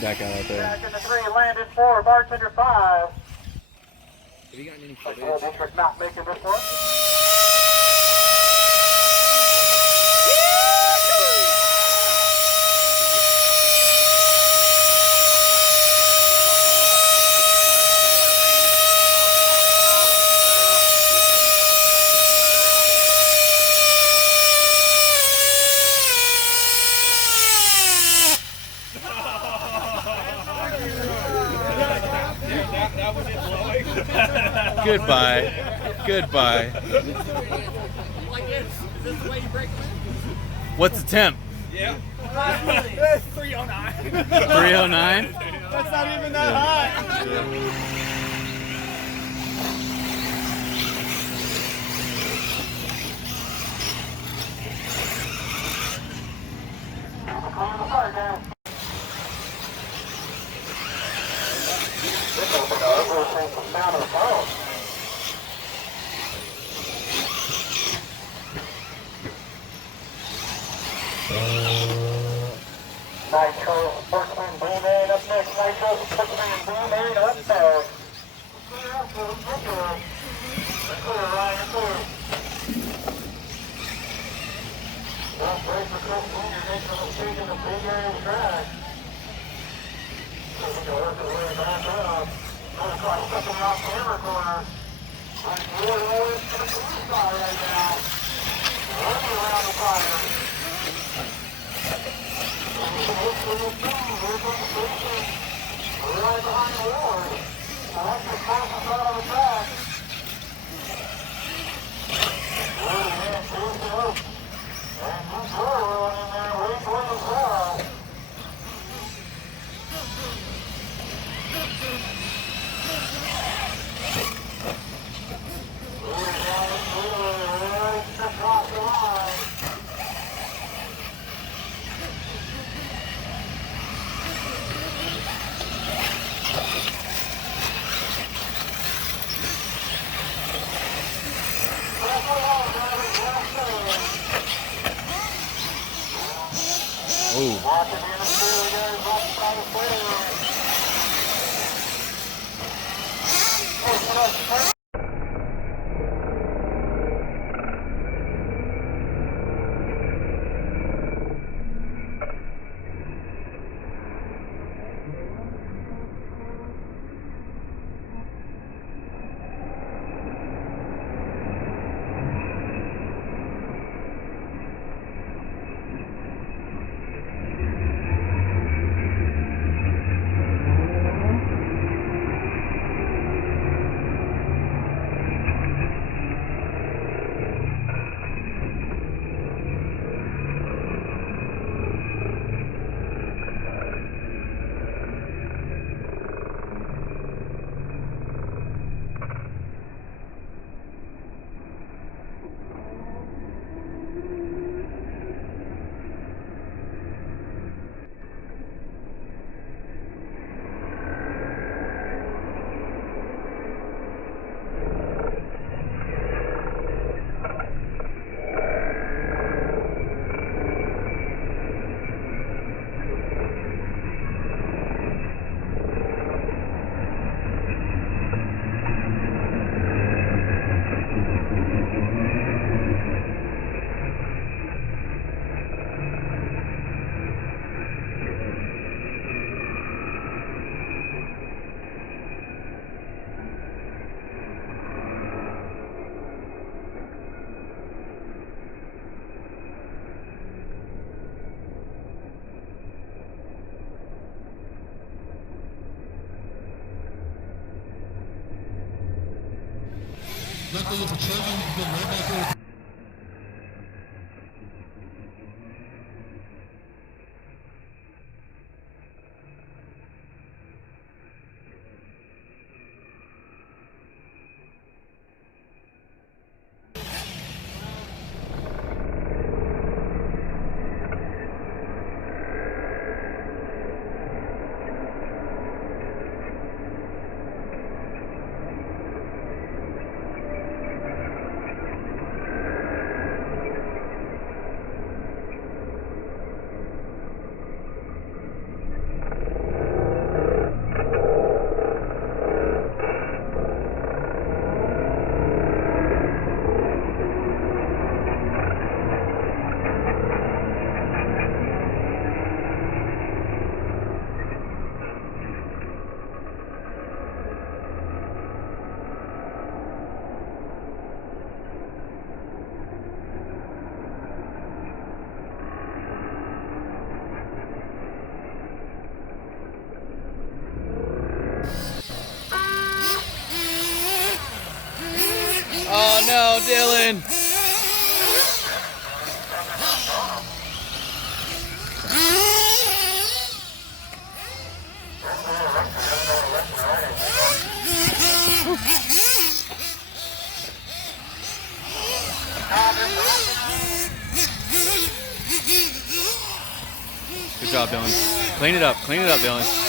back out there. Back in the 3, landed 4, bartender 5. Have you gotten any School footage? district not making this one. Goodbye. Goodbye. What's the temp? Yeah. 309. 309? That's not even that high. Nitro Sportsman B-Main up next. Nitro Sportsman B-Main up there. Clear, Ryan, clear. Well, break for Chris Jr. making a mistake in the big area of the track. So he can work his way back up. Another car stepping off the hammer corner. Running really low into the blue side right now. Running around the fire. Right behind the ward. That's the fastest out on the track. Ward ahead, goes to Oak. And he's rolling in there, Raceway as well. Ward down, right across the line. Ooh. Watching the interference there, watching by the fairway. Luckily, the children have been right back here. Dylan. Good job, Dylan. Clean it up, Dylan.